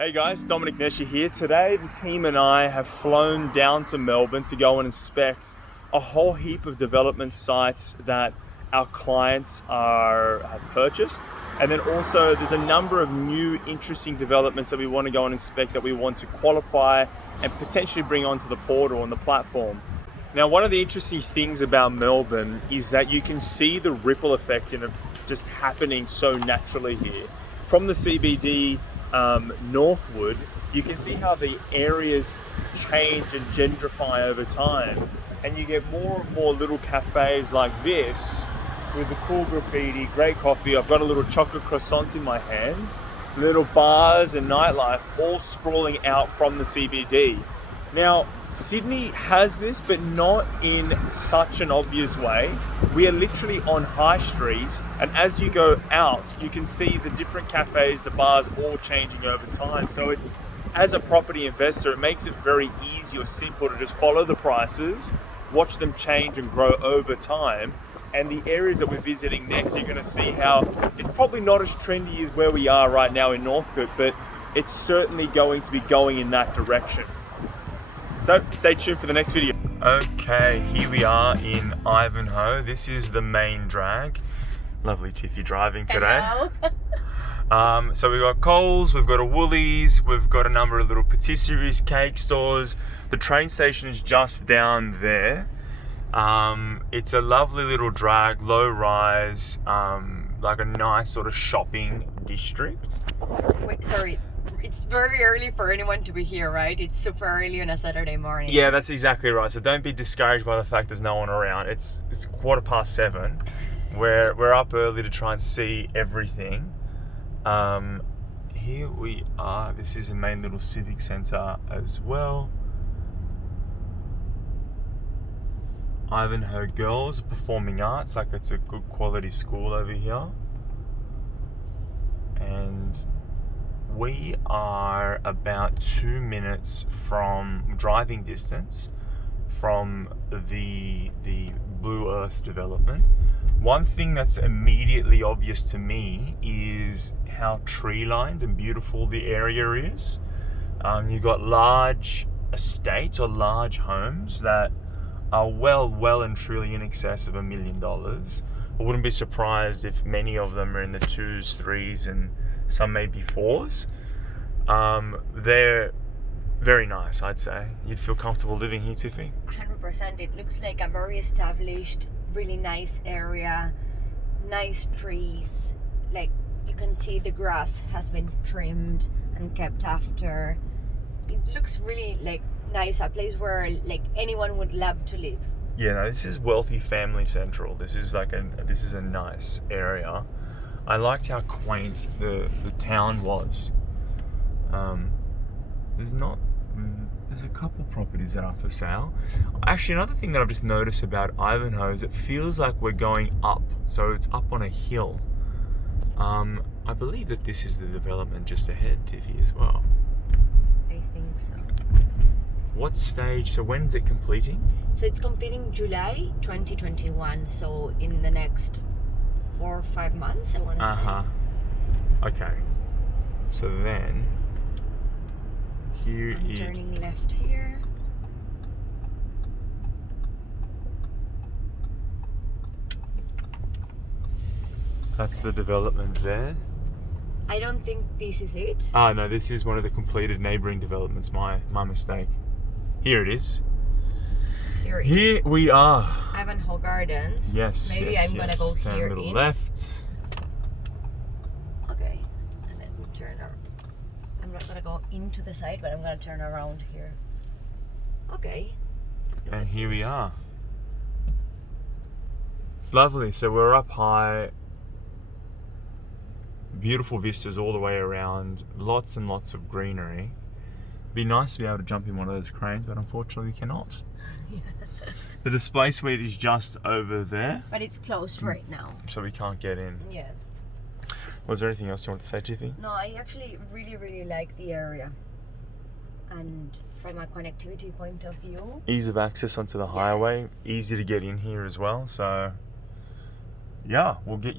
Hey guys, Dominic Nesher here. Today the team and I have flown down to Melbourne to go and inspect a whole heap of development sites that our clients have purchased. And then also there's a number of new interesting developments that we want to go and inspect, that we want to qualify and potentially bring onto the portal and the platform. Now, one of the interesting things about Melbourne is that you can see the ripple effect in it just happening so naturally here. From the CBD northward, you can see how the areas change and gentrify over time, and you get more and more little cafes like this with the cool graffiti, great coffee. I've got a little chocolate croissant in my hand, little bars and nightlife all sprawling out from the CBD. Now, Sydney has this, but not in such an obvious way. We are literally on High Street, and as you go out, you can see the different cafes, the bars, all changing over time. So it's, as a property investor, it makes it very easy or simple to just follow the prices, watch them change and grow over time. And the areas that we're visiting next, you're gonna see how it's probably not as trendy as where we are right now in Northcote, but it's certainly going to be going in that direction. So stay tuned for the next video. Okay, here we are in Ivanhoe. This is the main drag. Lovely Tiffy driving today. Hello. So we've got Coles, we've got a Woolies, we've got a number of little patisseries, cake stores. The train station is just down there. It's a lovely little drag, low rise, like a nice sort of shopping district. Wait, sorry. It's very early for anyone to be here, right? It's super early on a Saturday morning. Yeah, that's exactly right. So don't be discouraged by the fact there's no one around. It's 7:15. We're up early to try and see everything. Here we are. This is a main little civic centre as well. Ivanhoe Girls Performing Arts, like it's a good quality school over here. And we are about 2 minutes from driving distance from the Blue Earth development. One thing that's immediately obvious to me is how tree-lined and beautiful the area is. You've got large estates or large homes that are well and truly in excess of $1 million. I wouldn't be surprised if many of them are in the 2s, 3s, and some may be 4s. They're very nice, I'd say. You'd feel comfortable living here, Tiffy? 100%. It looks like a very established, really nice area. Nice trees. Like, you can see the grass has been trimmed and kept after. It looks really like nice, a place where like anyone would love to live. Yeah, no, this is Wealthi Family Central. This is a nice area. I liked how quaint the town was. There's a couple properties that are for sale. Actually, another thing that I've just noticed about Ivanhoe is it feels like we're going up. So it's up on a hill. I believe that this is the development just ahead, Tiffy, as well. I think so. What stage? So when's it completing? So it's completing July 2021. So in the next 4 or 5 months, I want to say. Okay. So then, here I'm turning left here. That's the development there. I don't think this is it. Ah, no, this is one of the completed neighbouring developments. My mistake. Here it is. Here we are. Ivanhoe Gardens. Yes. Maybe yes, I'm gonna go Turn here a little in. left. Okay, and then we turn around. I'm not gonna go into the side, but I'm gonna turn around here. Okay. And here we are. It's lovely. So we're up high. Beautiful vistas all the way around. Lots and lots of greenery. It'd be nice to be able to jump in one of those cranes, but unfortunately we cannot. The display suite is just over there. But it's closed right now. So we can't get in. Yeah. Was there anything else you want to say, Tiffy? No, I actually really like the area. And from a connectivity point of view, Ease of access onto the highway. Easy to get in here as well. So yeah, we'll get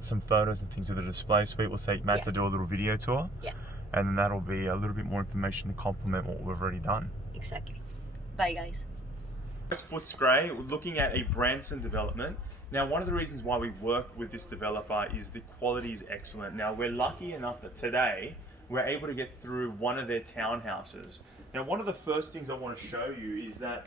some photos and things of the display suite. We'll take Matt to do a little video tour. Yeah. And then that'll be a little bit more information to complement what we've already done. Exactly. Bye, guys. Footscray, we're looking at a Branson development. Now, one of the reasons why we work with this developer is the quality is excellent. Now, we're lucky enough that today we're able to get through one of their townhouses. Now, one of the first things I want to show you is that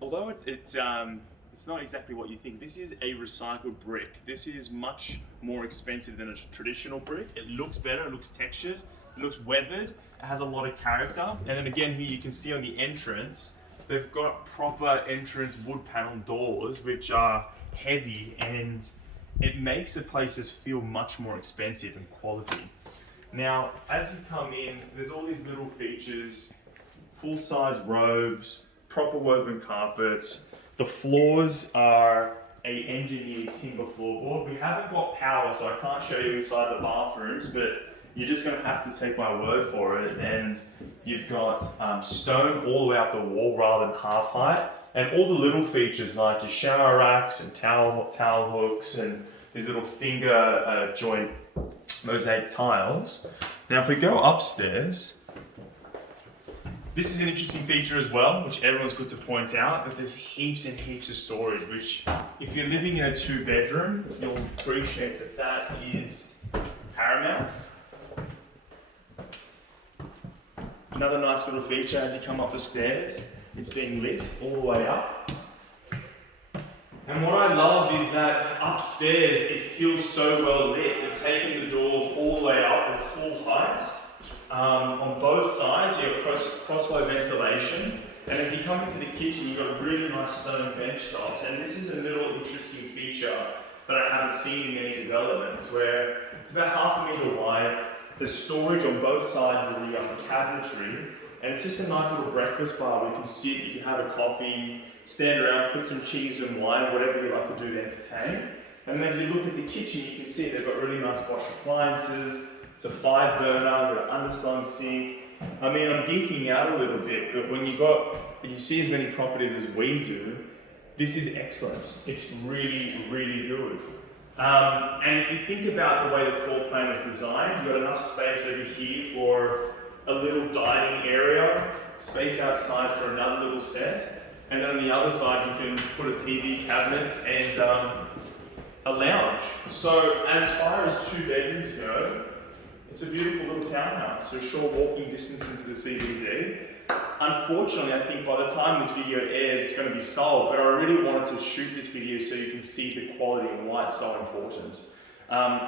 although it's not exactly what you think, this is a recycled brick. This is much more expensive than a traditional brick. It looks better, it looks textured, it looks weathered, it has a lot of character. And then again here you can see on the entrance, they've got proper entrance wood panel doors, which are heavy, and it makes the place just feel much more expensive and quality. Now, as you come in, there's all these little features, full-size robes, proper woven carpets. The floors are a engineered timber floorboard. We haven't got power, so I can't show you inside the bathrooms, but you're just gonna have to take my word for it. And you've got stone all the way up the wall rather than half height. And all the little features like your shower racks and towel hooks and these little finger joint mosaic tiles. Now if we go upstairs, this is an interesting feature as well, which everyone's good to point out, that there's heaps and heaps of storage, which if you're living in a 2-bedroom, you'll appreciate that that is paramount. Another nice little feature as you come up the stairs, it's being lit all the way up. And what I love is that upstairs it feels so well lit. They've taken the doors all the way up at full height. On both sides you have crossflow ventilation, and as you come into the kitchen you've got really nice stone bench tops, and this is a little interesting feature that I haven't seen in many developments, where it's about 1/2 meter wide. There's storage on both sides of the cabinetry, and it's just a nice little breakfast bar where you can sit, you can have a coffee, stand around, put some cheese and wine, whatever you like to do to entertain. And then as you look at the kitchen, you can see they've got really nice Bosch appliances. It's a 5-burner, got an underslung sink. I mean, I'm geeking out a little bit, but when you see as many properties as we do, this is excellent. It's really, really good. And if you think about the way the floor plan is designed, you've got enough space over here for a little dining area, space outside for another little set, and then on the other side you can put a TV cabinet and a lounge. So as far as 2 bedrooms go, it's a beautiful little townhouse, so short walking distance into the CBD. Unfortunately, I think by the time this video airs, it's going to be sold, but I really wanted to shoot this video so you can see the quality and why it's so important.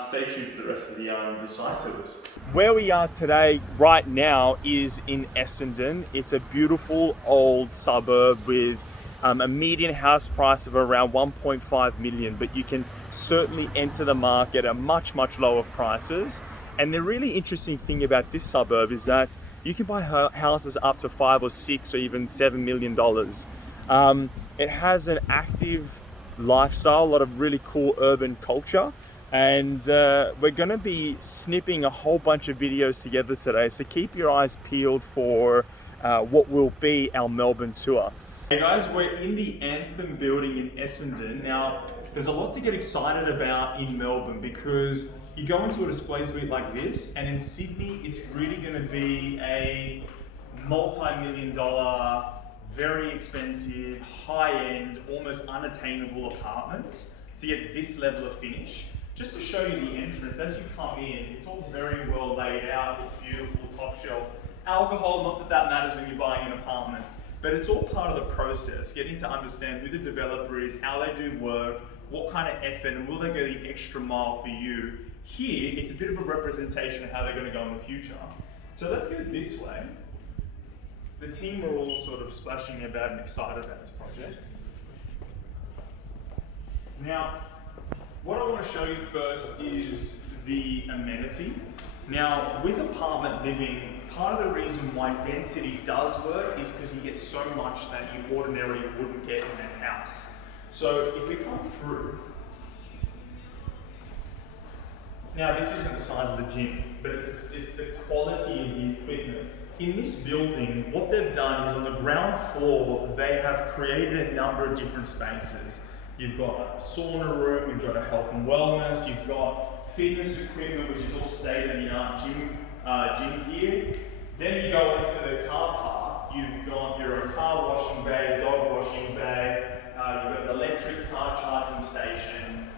Stay tuned for the rest of the site tours. Where we are today, right now, is in Essendon. It's a beautiful old suburb with a median house price of around 1.5 million, but you can certainly enter the market at much, much lower prices. And the really interesting thing about this suburb is that you can buy houses up to $5 or $6 or even $7 million. It has an active lifestyle, a lot of really cool urban culture. And we're gonna be snipping a whole bunch of videos together today. So keep your eyes peeled for what will be our Melbourne tour. Hey guys, we're in the Anthem building in Essendon. Now, there's a lot to get excited about in Melbourne because you go into a display suite like this, and in Sydney, it's really going to be a multi-million-dollar, very expensive, high-end, almost unattainable apartments to get this level of finish. Just to show you the entrance, as you come in, it's all very well laid out. It's beautiful, top shelf. Alcohol, not that that matters when you're buying an apartment, but it's all part of the process, getting to understand who the developer is, how they do work, what kind of effort, and will they go the extra mile for you. Here, it's a bit of a representation of how they're going to go in the future. So let's go this way. The team are all sort of splashing about and excited about this project. Now, what I want to show you first is the amenity. Now, with apartment living, part of the reason why density does work is because you get so much that you ordinarily wouldn't get in a house. So if we come through, now this isn't the size of the gym, but it's the quality of the equipment. In this building, what they've done is on the ground floor, they have created a number of different spaces. You've got a sauna room, you've got a health and wellness, you've got fitness equipment, which is all state-of-the-art gym gear. Then you go into the car park, you've got your car washing bay, dog washing bay, you've got an electric car charging station.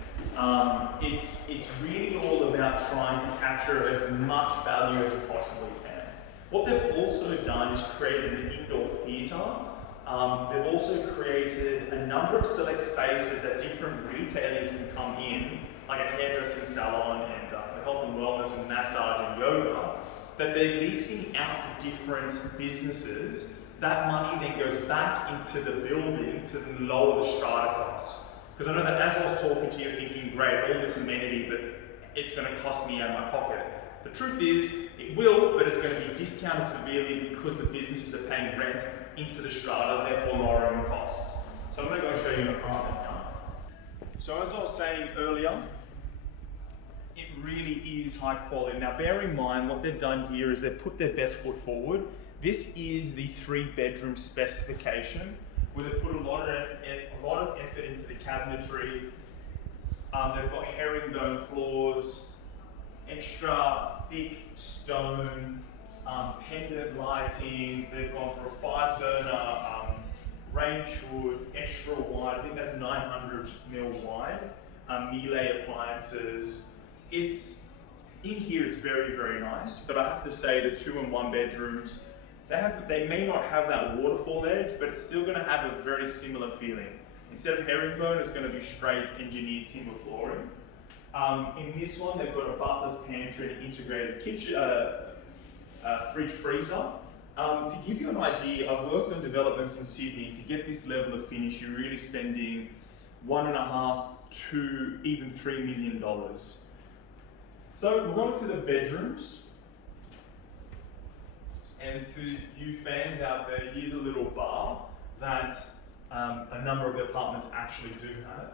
It's really all about trying to capture as much value as you possibly can. What they've also done is created an indoor theatre. They've also created a number of select spaces that different retailers can come in, like a hairdressing salon and health and wellness and massage and yoga, that they're leasing out to different businesses. That money then goes back into the building to lower the strata costs. Because I know that as I was talking to you, you're thinking, great, all this amenity, but it's going to cost me out of my pocket. The truth is, it will, but it's going to be discounted severely because the businesses are paying rent into the strata, therefore lowering the costs. So I'm going to go show you an apartment now. So as I was saying earlier, it really is high quality. Now bear in mind, what they've done here is they've put their best foot forward. This is the 3-bedroom specification, where they put a lot of effort into the cabinetry. They've got herringbone floors, extra thick stone, pendant lighting. They've gone for a 5-burner range hood, extra wide. I think that's 900mm wide. Miele appliances. It's in here. It's very, very nice. But I have to say, the 2 and 1 bedrooms, they may not have that waterfall edge, but it's still going to have a very similar feeling. Instead of herringbone, it's going to be straight engineered timber flooring. In this one, they've got a butler's pantry and an integrated kitchen, fridge freezer. To give you an idea, I've worked on developments in Sydney. To get this level of finish, you're really spending $1.5 to even $3 million. So we're going to the bedrooms. And for you fans out there, here's a little bar that a number of the apartments actually do have.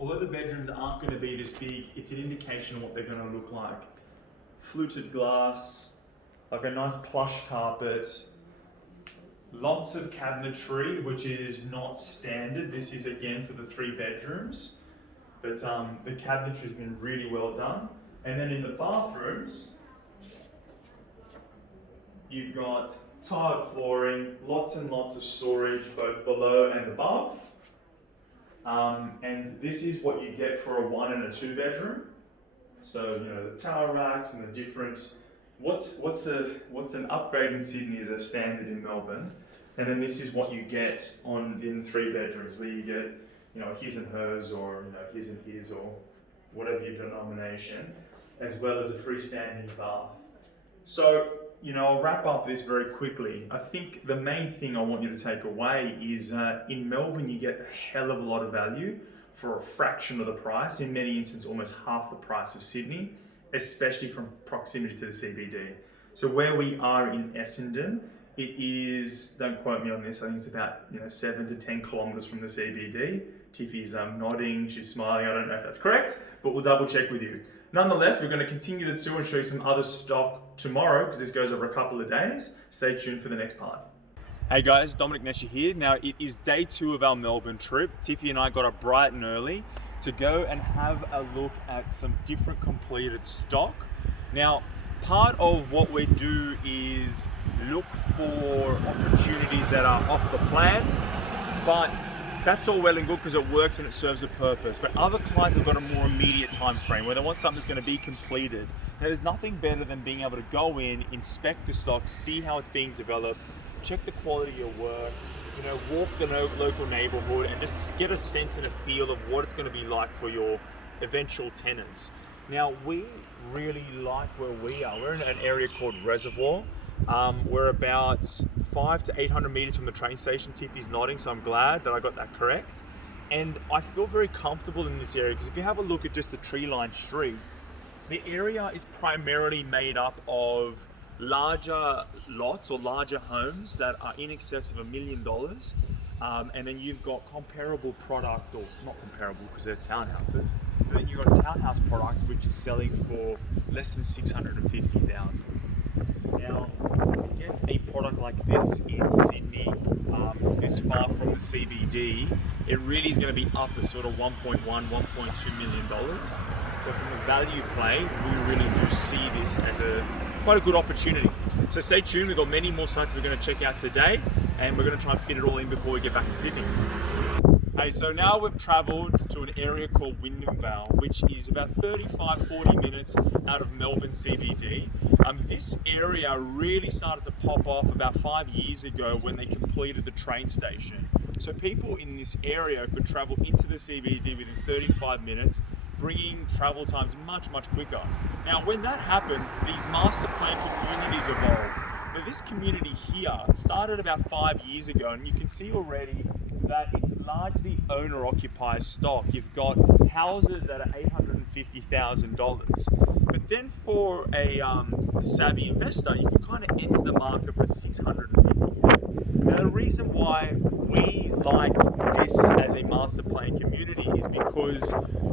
Although the bedrooms aren't going to be this big, it's an indication of what they're going to look like. Fluted glass, like a nice plush carpet, lots of cabinetry, which is not standard. This is again for the 3 bedrooms, but the cabinetry has been really well done. And then in the bathrooms, you've got tiled flooring, lots and lots of storage both below and above. And this is what you get for a 1 and a 2 bedroom. So, you know, the tower racks and the different, what's an upgrade in Sydney is a standard in Melbourne. And then this is what you get in 3 bedrooms, where you get, you know, his and hers, or, you know, his and his, or whatever your denomination, as well as a freestanding bath. So, you know, I'll wrap up this very quickly. I think the main thing I want you to take away is in Melbourne, you get a hell of a lot of value for a fraction of the price, in many instances almost half the price of Sydney, especially from proximity to the CBD. So where we are in Essendon, it is, don't quote me on this, I think it's about 7 to 10 kilometres from the CBD. Tiffy's nodding, she's smiling, I don't know if that's correct, but we'll double check with you. Nonetheless, we're going to continue the tour and show you some other stock tomorrow, because this goes over a couple of days. Stay tuned for the next part. Hey guys, Dominic Nesher here. Now it is day 2 of our Melbourne trip. Tiffy and I got up bright and early to go and have a look at some different completed stock. Now, part of what we do is look for opportunities that are off the plan, but that's all well and good because it works and it serves a purpose. But other clients have got a more immediate time frame where they want something that's going to be completed. Now, there's nothing better than being able to go in, inspect the stock, see how it's being developed, check the quality of work, walk the local neighborhood and just get a sense and a feel of what it's going to be like for your eventual tenants. Now, we really like where we are. We're in an area called Reservoir. We're about 500 to 800 meters from the train station. Tiffy's nodding, so I'm glad that I got that correct. And I feel very comfortable in this area because if you have a look at just the tree-lined streets, the area is primarily made up of larger lots or larger homes that are in excess of $1 million. And then you've got comparable product, or not comparable because they're townhouses, but then you've got a townhouse product which is selling for less than $650,000. Now, get a product like this in Sydney, this far from the CBD, it really is going to be up at sort of $1.1, $1.2 million. So from a value play, we really do see this as quite a good opportunity. So stay tuned, we've got many more sites we're going to check out today, and we're going to try and fit it all in before we get back to Sydney. Hey, so now we've travelled to an area called Wyndham Vale, which is about 35-40 minutes out of Melbourne CBD. This area really started to pop off about 5 years ago when they completed the train station. So people in this area could travel into the CBD within 35 minutes, bringing travel times much quicker. Now, when that happened, these master plan communities evolved. Now, this community here started about 5 years ago, and you can see already that it's largely owner-occupied stock. You've got houses that are $850,000, but then for a savvy investor, you can kind of enter the market for $650K. Now, the reason why we like this as a master plan community is because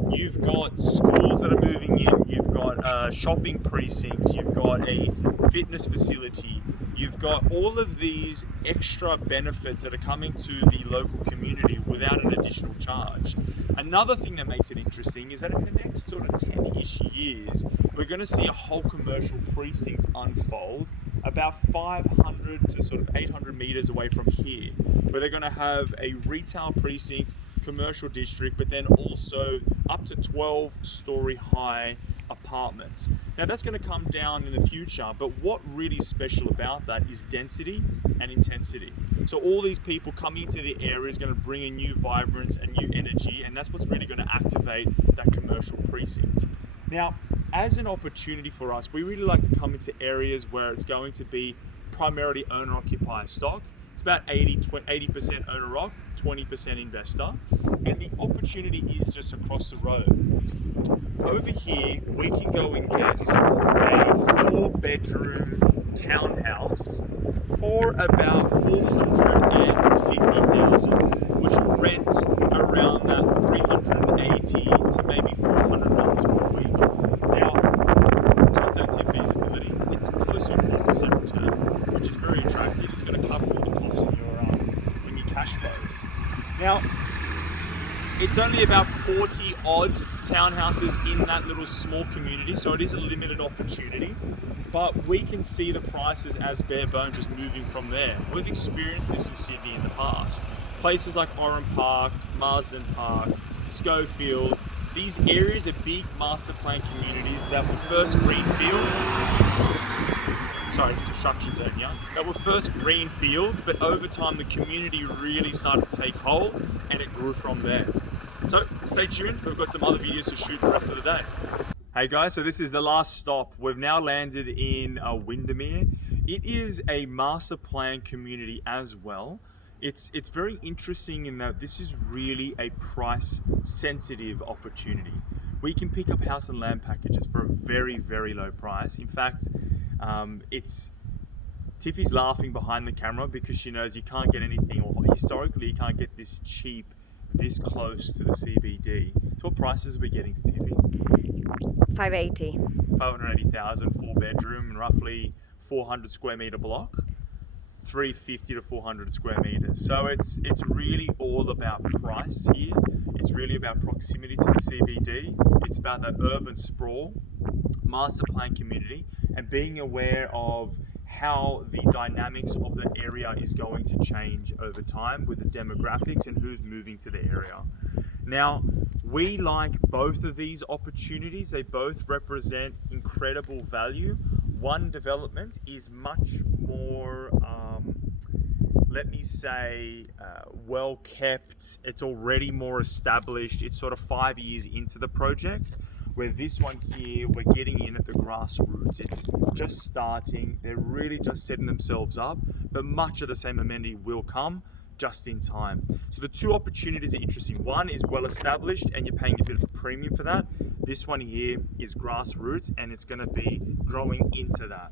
you've got schools that are moving in, you've got shopping precincts, you've got a fitness facility, you've got all of these extra benefits that are coming to the local community without an additional charge. Another thing that makes it interesting is that in the next sort of 10-ish years, we're going to see a whole commercial precinct unfold about 500 to sort of 800 meters away from here, where they're going to have a retail precinct, commercial district, but then also up to 12-story high apartments. Now that's going to come down in the future, but what really is special about that is density and intensity. So all these people coming into the area is going to bring a new vibrance and new energy, and that's what's really going to activate that commercial precinct. Now, as an opportunity for us, we really like to come into areas where it's going to be primarily owner-occupied stock. It's about 80% owner-occ, 20% investor, and the opportunity is just across the road. Over here, we can go and get a 4-bedroom townhouse for about $450,000, which will rent around that $380 to maybe $400 per week. Now, type that into your feasibility, it's close to a 4% return, which is very attractive. It's going to cover all the costs in your cash flows. Now, it's only about 40 odd townhouses in that little small community, so it is a limited opportunity, but we can see the prices as bare bones just moving from there. We've experienced this in Sydney in the past. Places like Oran Park, Marsden Park, Schofield, these areas are big master plan communities that were first greenfields. Sorry, it's construction zone here. That were first green fields, but over time the community really started to take hold and it grew from there. So stay tuned, we've got some other videos to shoot the rest of the day. Hey guys, so this is the last stop. We've now landed in Windermere. It is a master plan community as well. It's very interesting in that this is really a price sensitive opportunity. We can pick up house and land packages for a very low price. In fact, Tiffy's laughing behind the camera because she knows you can't get anything, or historically you can't get this cheap, this close to the CBD. So what prices are we getting, Tiffy? 580. 580,000, 4-bedroom, and roughly 400 square meter block. 350 to 400 square meters. So it's really all about price here. It's really about proximity to the CBD. It's about that urban sprawl, master plan community, and being aware of how the dynamics of the area is going to change over time with the demographics and who's moving to the area. Now, we like both of these opportunities. They both represent incredible value. One development is much more, let me say, well kept. It's already more established. It's sort of 5 years into the project, where this one here, we're getting in at the grassroots. It's just starting. They're really just setting themselves up, but much of the same amenity will come just in time. So the two opportunities are interesting. One is well established and you're paying a bit of a premium for that. This one here is grassroots and it's going to be growing into that.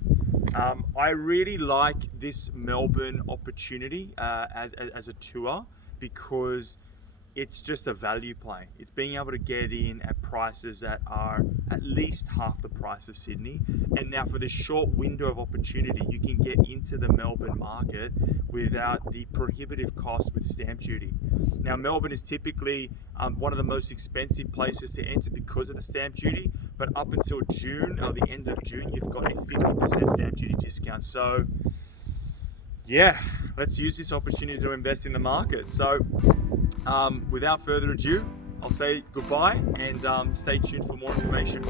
I really like this Melbourne opportunity as a tour, because it's just a value play. It's being able to get in at prices that are at least half the price of Sydney. And now for this short window of opportunity, you can get into the Melbourne market without the prohibitive cost with stamp duty. Now, Melbourne is typically one of the most expensive places to enter because of the stamp duty, but up until June, or the end of June, you've got a 50% stamp duty discount. So yeah, let's use this opportunity to invest in the market. So without further ado, I'll say goodbye and stay tuned for more information.